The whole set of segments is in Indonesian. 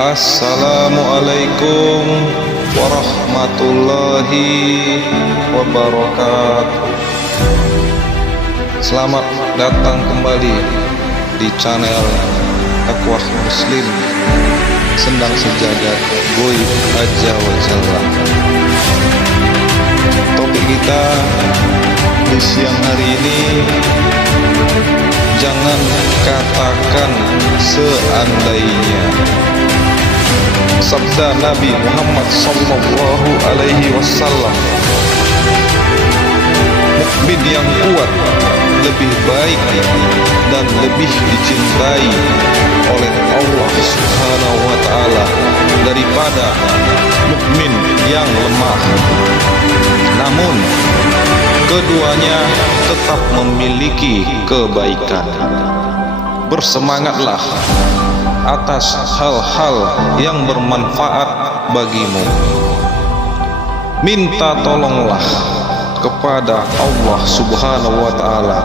Assalamualaikum warahmatullahi wabarakatuh. Selamat datang kembali di channel Dakwah Muslim Sendang Sejagat Goib Azza wa Jalla. Topik kita di siang hari ini, jangan katakan seandainya. Sabda Nabi Muhammad sallallahu alaihi wasallam, mukmin yang kuat lebih baik dan lebih dicintai oleh Allah Subhanahu wa taala daripada mukmin yang lemah. Namun keduanya tetap memiliki kebaikan. Bersemangatlah atas hal-hal yang bermanfaat bagimu. Minta tolonglah kepada Allah Subhanahu wa taala.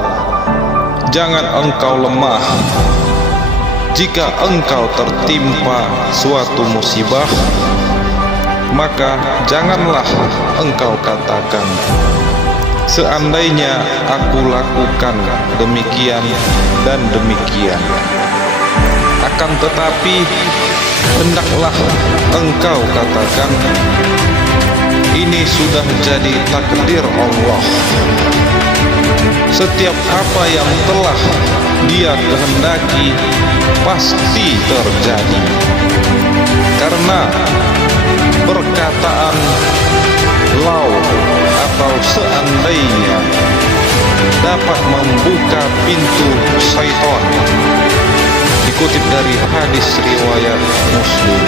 Jangan engkau lemah. Jika engkau tertimpa suatu musibah, maka janganlah engkau katakan, seandainya aku lakukan demikian dan demikian. Akan tetapi hendaklah engkau katakan, ini sudah jadi takdir Allah. Setiap apa yang telah Dia kehendaki pasti terjadi. Karena perkataan lau atau seandainya dapat membuka pintu syaitan. Dikutip dari hadis riwayat Muslim.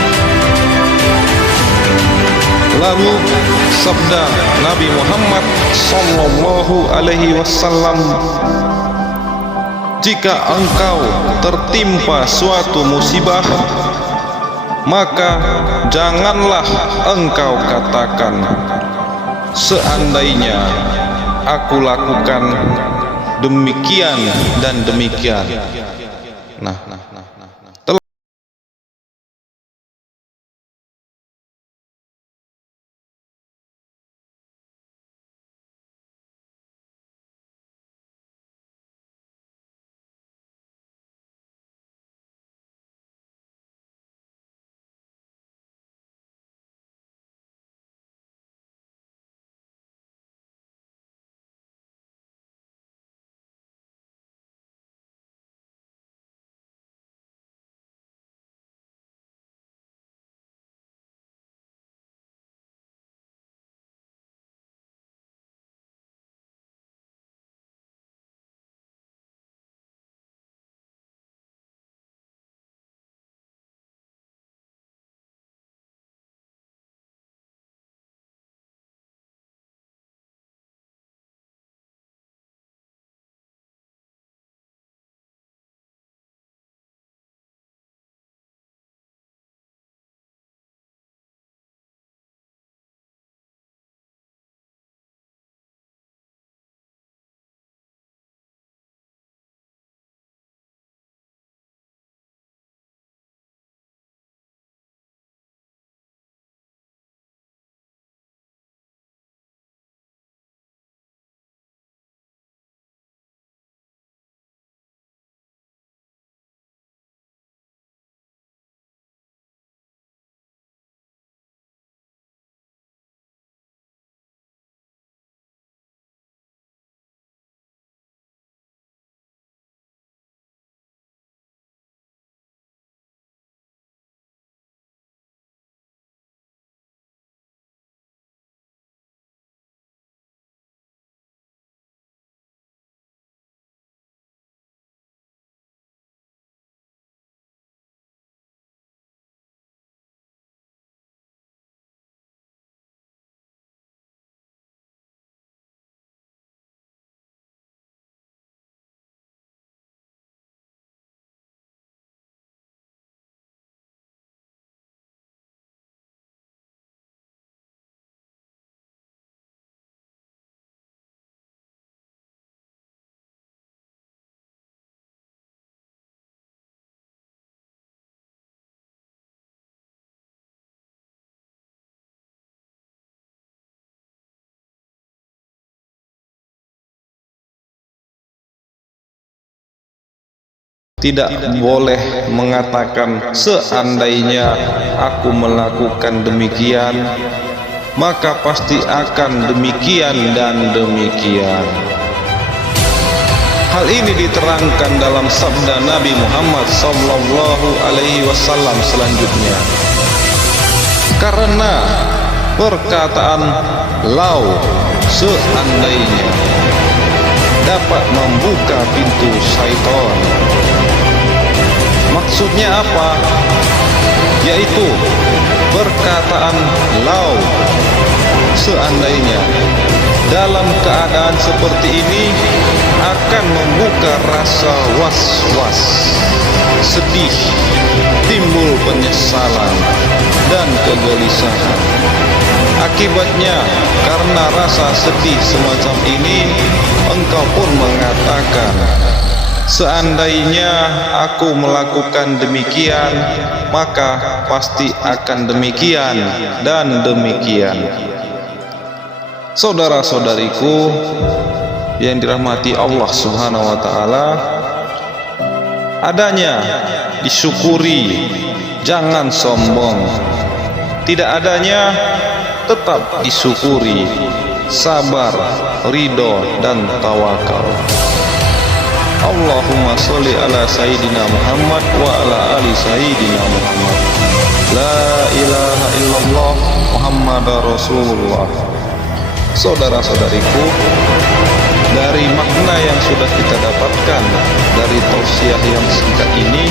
Lalu sabda Nabi Muhammad sallallahu alaihi wasallam, jika engkau tertimpa suatu musibah, maka janganlah engkau katakan, seandainya aku lakukan demikian dan demikian. tidak boleh mengatakan seandainya aku melakukan demikian, maka pasti akan demikian dan demikian. Hal ini diterangkan dalam sabda Nabi Muhammad SAW selanjutnya. Karena perkataan lau seandainya dapat membuka pintu syaitan. Maksudnya apa? Yaitu perkataan lau seandainya dalam keadaan seperti ini akan membuka rasa was-was, sedih, timbul penyesalan dan kegelisahan. Akibatnya, karena rasa sedih semacam ini, engkau pun mengatakan, seandainya aku melakukan demikian, maka pasti akan demikian dan demikian. Saudara-saudariku yang dirahmati Allah Subhanahu wa taala, adanya disyukuri, jangan sombong. Tidak adanya tetap disyukuri, sabar, ridho dan tawakal. Allahumma sholli ala sayyidina Muhammad wa ala ali sayyidina Muhammad. La ilaha illallah Muhammadar Rasulullah. Saudara-saudariku, dari makna yang sudah kita dapatkan dari tausiah yang singkat ini,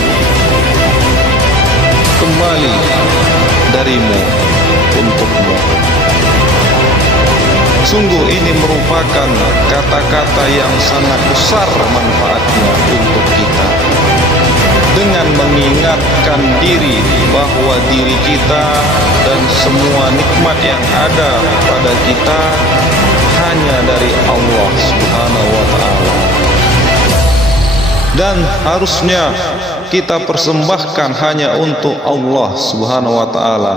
kembali darimu untukmu. Sungguh ini merupakan kata-kata yang sangat besar manfaatnya untuk kita, dengan mengingatkan diri bahwa diri kita dan semua nikmat yang ada pada kita hanya dari Allah Subhanahu wa ta'ala, dan harusnya kita persembahkan hanya untuk Allah Subhanahu wa ta'ala.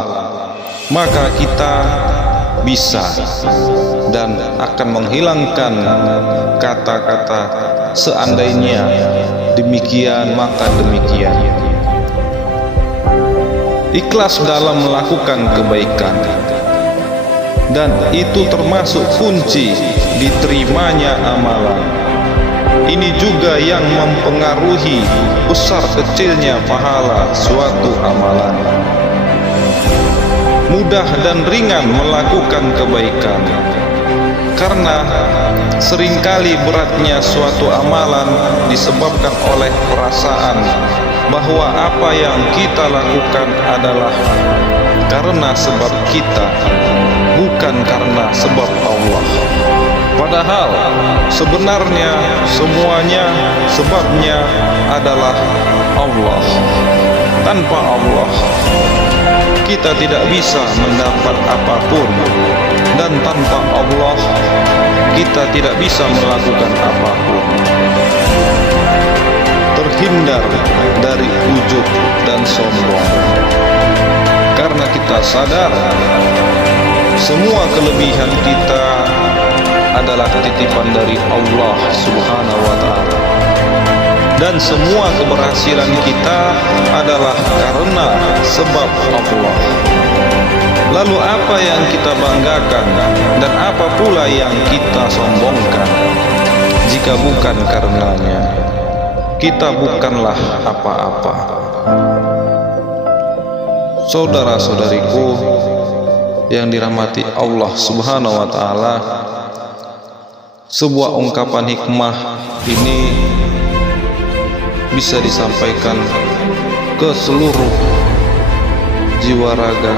Maka kita bisa dan akan menghilangkan kata-kata seandainya demikian maka demikian. Ikhlas dalam melakukan kebaikan, dan itu termasuk kunci diterimanya amalan. Ini juga yang mempengaruhi besar kecilnya pahala suatu amalan. Mudah dan ringan melakukan kebaikan, karena seringkali beratnya suatu amalan disebabkan oleh perasaan bahwa apa yang kita lakukan adalah karena sebab kita, bukan karena sebab Allah. Padahal sebenarnya semuanya sebabnya adalah Allah. Tanpa Allah kita tidak bisa mendapat apapun, dan tanpa Allah kita tidak bisa melakukan apapun. Terhindar dari ujub dan sombong, karena kita sadar semua kelebihan kita adalah titipan dari Allah Subhanahu wa ta'ala, dan semua keberhasilan kita adalah karena sebab Allah. Lalu apa yang kita banggakan dan apa pula yang kita sombongkan jika bukan karenanya? Kita bukanlah apa-apa. Saudara-saudariku yang dirahmati Allah Subhanahu wa ta'ala, sebuah ungkapan hikmah ini bisa disampaikan ke seluruh jiwa raga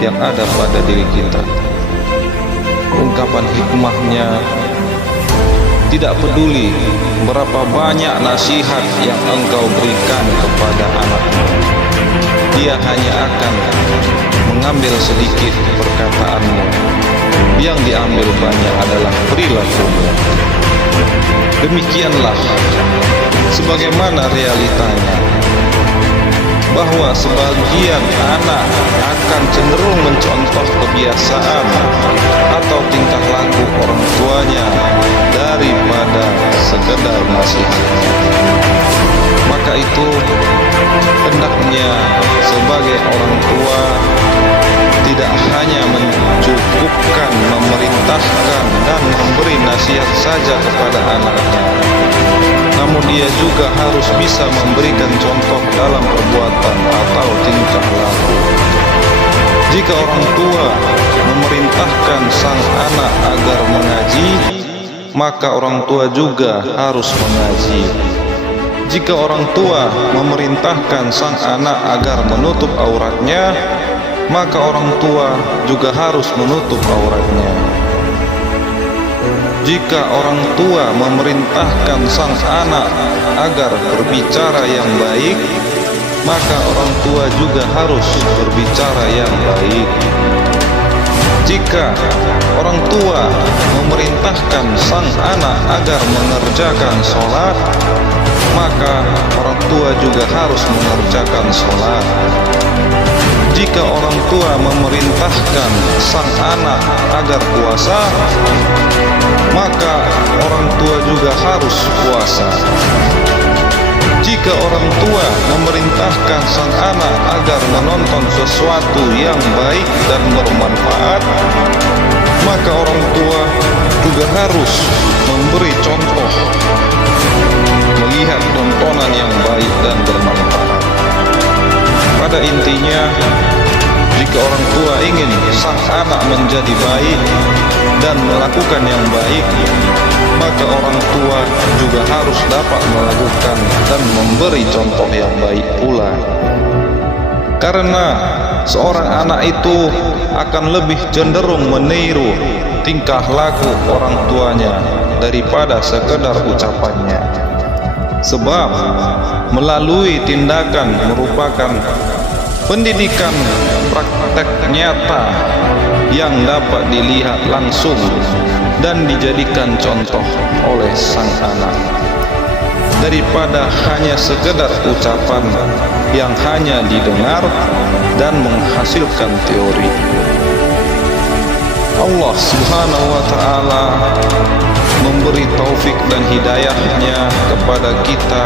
yang ada pada diri kita. Ungkapan hikmahnya tidak peduli berapa banyak nasihat yang engkau berikan kepada anakmu, dia hanya akan mengambil sedikit perkataanmu, yang diambil banyak adalah perilakumu. Demikianlah sebagaimana realitanya, bahwa sebagian anak akan cenderung mencontoh kebiasaan atau tingkah laku orang tuanya daripada daripada sekedar nasihat. Maka itu hendaknya sebagai orang tua tidak hanya mencukupkan memerintahkan dan memberi nasihat saja kepada anaknya, namun dia juga harus bisa memberikan contoh dalam perbuatan atau tingkah laku. Jika orang tua memerintahkan sang anak agar mengaji, maka orang tua juga harus mengaji. Jika orang tua memerintahkan sang anak agar menutup auratnya, maka orang tua juga harus menutup auratnya. Jika orang tua memerintahkan sang anak agar berbicara yang baik, maka orang tua juga harus berbicara yang baik. Jika orang tua memerintahkan sang anak agar mengerjakan sholat, maka orang tua juga harus mengerjakan sholat. Jika orang tua memerintahkan sang anak agar puasa, maka orang tua juga harus puasa. Jika orang tua memerintahkan sang anak agar menonton sesuatu yang baik dan bermanfaat, maka orang tua juga harus memberi contoh, melihat tontonan yang baik dan bermanfaat. Pada intinya, jika orang tua ingin sang anak menjadi baik dan melakukan yang baik, maka orang tua juga harus dapat melakukan dan memberi contoh yang baik pula. Karena seorang anak itu akan lebih cenderung meniru tingkah laku orang tuanya daripada sekedar ucapannya. Sebab melalui tindakan merupakan pendidikan praktek nyata yang dapat dilihat langsung dan dijadikan contoh oleh sang anak, daripada hanya sekedar ucapan yang hanya didengar dan menghasilkan teori. Allah Subhanahu wa ta'ala memberi taufik dan hidayahnya kepada kita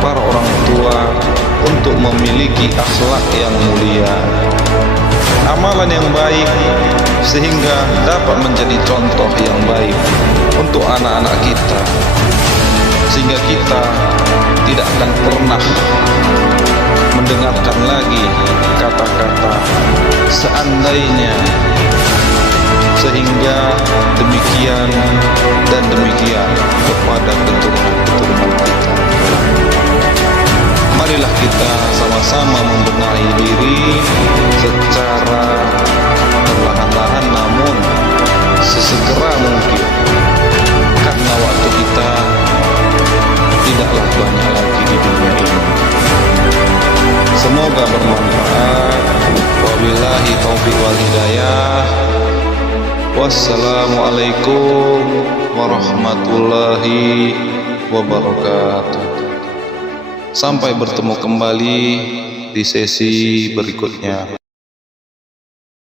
para orang tua untuk memiliki akhlak yang mulia, amalan yang baik, sehingga dapat menjadi contoh yang baik untuk anak-anak kita, sehingga kita tidak akan pernah mendengarkan lagi kata-kata seandainya, sehingga demikian dan demikian kepada keturunan-keturunan kita. Marilah kita sama-sama membenahi diri secara perlahan-lahan namun sesegera mungkin, karena waktu kita tidaklah banyak lagi di dunia ini. Semoga bermanfaat. Wabillahi taufiq wal hidayah. Wassalamualaikum warahmatullahi wabarakatuh. Sampai bertemu kembali di sesi berikutnya.